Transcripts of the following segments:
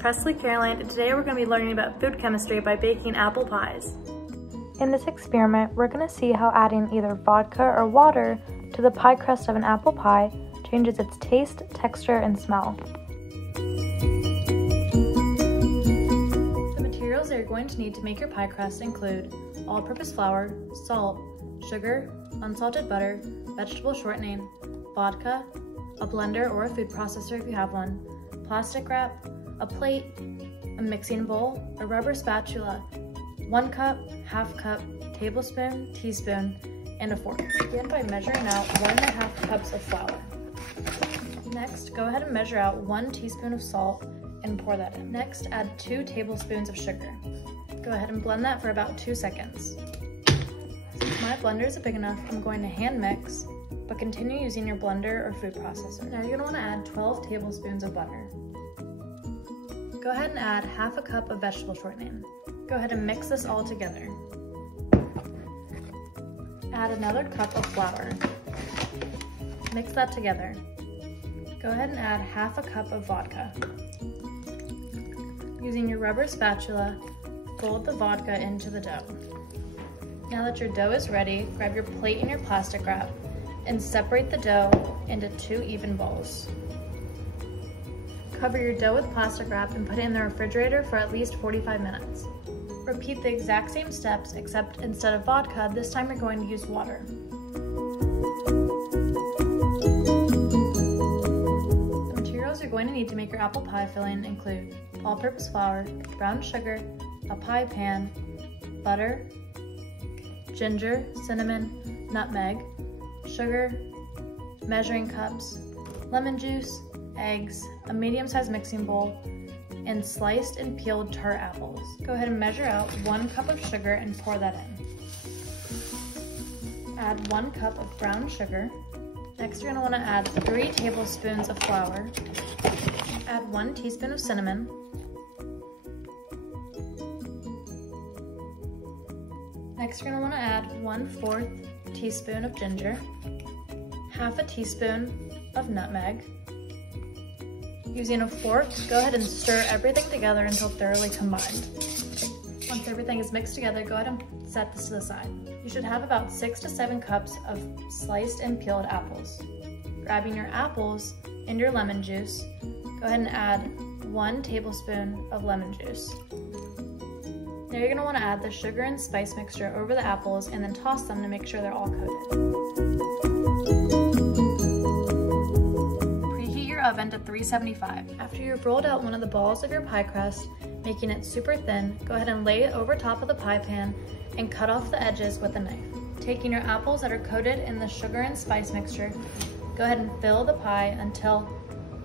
Presley Caroline, and today we're going to be learning about food chemistry by baking apple pies. In this experiment, we're going to see how adding either vodka or water to the pie crust of an apple pie changes its taste, texture, and smell. The materials that you're going to need to make your pie crust include all-purpose flour, salt, sugar, unsalted butter, vegetable shortening, vodka, a blender or a food processor if you have one, plastic wrap, a plate, a mixing bowl, a rubber spatula, 1 cup, half cup, tablespoon, teaspoon, and a fork. Begin by measuring out 1.5 cups of flour. Next, go ahead and measure out 1 teaspoon of salt and pour that in. Next, add 2 tablespoons of sugar. Go ahead and blend that for about 2 seconds. Since my blender isn't big enough, I'm going to hand mix, but continue using your blender or food processor. Now you're going to want to add 12 tablespoons of butter. Go ahead and add half a cup of vegetable shortening. Go ahead and mix this all together. Add another cup of flour. Mix that together. Go ahead and add half a cup of vodka. Using your rubber spatula, fold the vodka into the dough. Now that your dough is ready, grab your plate and your plastic wrap and separate the dough into 2 even balls. Cover your dough with plastic wrap and put it in the refrigerator for at least 45 minutes. Repeat the exact same steps, except instead of vodka, this time you're going to use water. The materials you're going to need to make your apple pie filling include all-purpose flour, brown sugar, a pie pan, butter, ginger, cinnamon, nutmeg, sugar, measuring cups, lemon juice, eggs, a medium-sized mixing bowl, and sliced and peeled tart apples. Go ahead and measure out 1 cup of sugar and pour that in. Add 1 cup of brown sugar. Next, you're going to want to add 3 tablespoons of flour. Add 1 teaspoon of cinnamon. Next, you're going to want to add 1/4 teaspoon of ginger, half a teaspoon of nutmeg. Using a fork, go ahead and stir everything together until thoroughly combined. Once everything is mixed together, go ahead and set this to the side. You should have about 6 to 7 cups of sliced and peeled apples. Grabbing your apples and your lemon juice, go ahead and add 1 tablespoon of lemon juice. Now you're going to want to add the sugar and spice mixture over the apples and then toss them to make sure they're all coated. Oven to 375. After you've rolled out one of the balls of your pie crust, making it super thin, go ahead and lay it over top of the pie pan and cut off the edges with a knife. Taking your apples that are coated in the sugar and spice mixture, go ahead and fill the pie until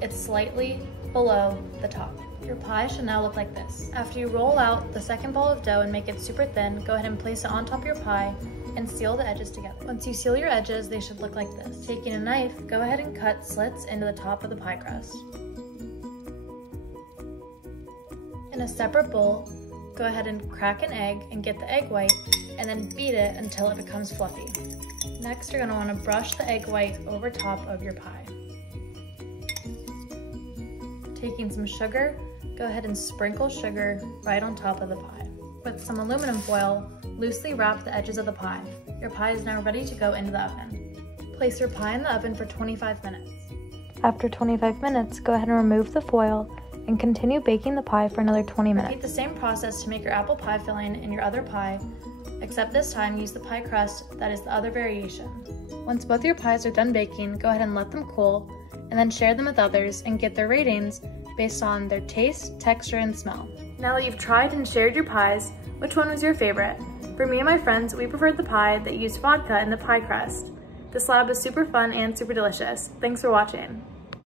it's slightly below the top. Your pie should now look like this. After you roll out the second ball of dough and make it super thin, go ahead and place it on top of your pie and seal the edges together. Once you seal your edges, they should look like this. Taking a knife, go ahead and cut slits into the top of the pie crust. In a separate bowl, go ahead and crack an egg and get the egg white and then beat it until it becomes fluffy. Next, you're going to want to brush the egg white over top of your pie. Taking some sugar, go ahead and sprinkle sugar right on top of the pie. With some aluminum foil, loosely wrap the edges of the pie. Your pie is now ready to go into the oven. Place your pie in the oven for 25 minutes. After 25 minutes, go ahead and remove the foil and continue baking the pie for another 20 minutes. Repeat the same process to make your apple pie filling in your other pie, except this time use the pie crust that is the other variation. Once both your pies are done baking, go ahead and let them cool, and then share them with others and get their ratings based on their taste, texture, and smell. Now that you've tried and shared your pies, which one was your favorite? For me and my friends, we preferred the pie that used vodka in the pie crust. This lab was super fun and super delicious. Thanks for watching.